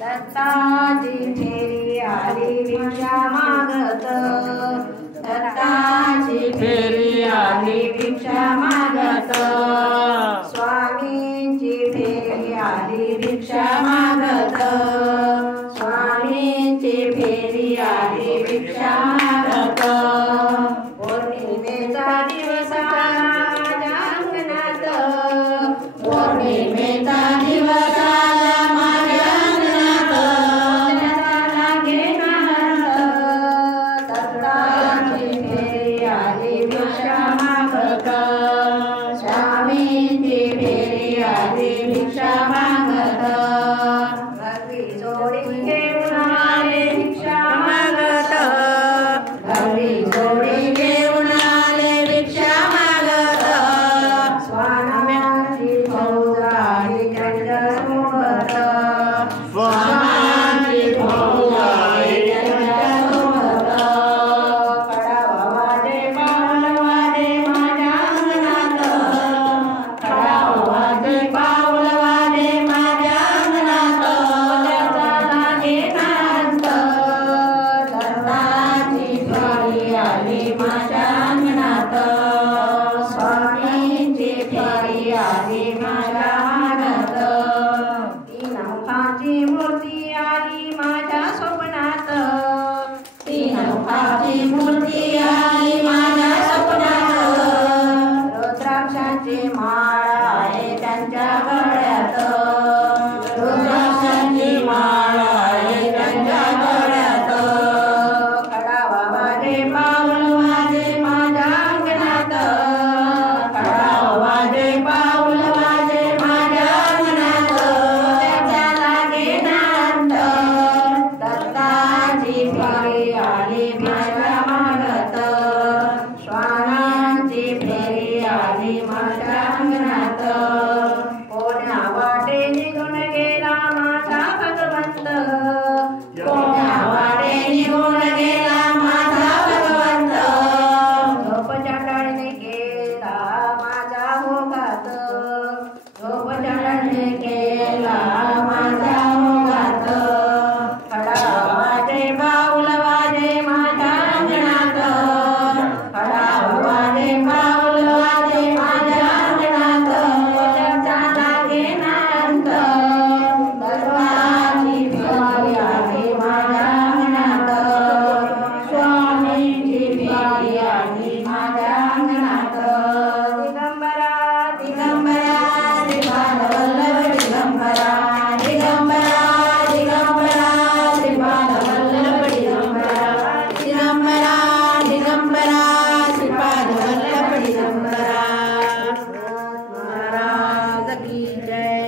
दत्ताची फेरी आली भिक्षा मागत, दत्ताची फेरी आली भिक्षा मागत, स्वामींची फेरी आली भिक्षा मागत, स्वामींची फेरी आली भिक्षा मागत। पौर्णिमेचा दिवस आला माझ्या अंगणात, पौर्णिमेचा दिवस आला माझ्या अंगणात, त्याला घेणार दत्ताची फेरी आली भिक्षा मागत, स्वामींची फेरी आली भिक्षा मागत, भगवी जोडी घेऊन आले भिक्षा मागत, भगवी जोडी घेऊन आले भिक्षा मागत, स्वामींची फौज आली त्यांच्यासोबत, स्वामींची फौज आली त्यांच्यासोबत, कडावा वाजे पाऊल वाजे माझ्या अंगणात, कडावा वाजे पाऊल वाजे माझ्या अंगणात, त्याचा घेणांत दत्ताची फेरी आली माझ्या अंगणात, स्वामींची फेरी आली माझ्या अंगणात, तीन मुखाची मूर्ती आली माझ्या स्वप्नात, तीन मुखाची मूर्ती आली माझ्या स्वप्नात, रुद्राक्षाची माळ आहे त्यांच्या गळ्यात, रुद्राक्षाची माळ आहे त्यांच्या गळ्यात, कडावा वाजे पाऊल वाजे माझ्या अंगणात, कडावा वाजे पाऊल वाजे माझ्या अंगणात, त्याला घेणांत दत्ताची फेरी आली माझ्या मागत, स्वामींची फेरी आली माझ्या अंगणात, कोण्या वाटे निघून गेला माझा भगवंत, कोण्या वाटे निघून गेला माझा भगवंत, झोप चढणे केला माझा ओघात, झोप चढणे केला माझा ओघात, कडावा वाजे पाऊल वाजे माझ्या अंगणात, कडावा वाजे पाऊल वाजे माझ्या अंगणात, त्याला घेणांत दत्ताची फेरी आली माझ्या अंगणात, स्वामींची फेरी आली माझ्या अंगणात, दिगंबरा दिगंबरा श्रीपाद वल्लभ दिगंबरा, दिगंबरा दिगंबरा श्रीपाद वल्लभ दिगंबरा, दिगंबरा दिगंबरा श्रीपाद वल्लभ दिगंबरा, महाराज की जय।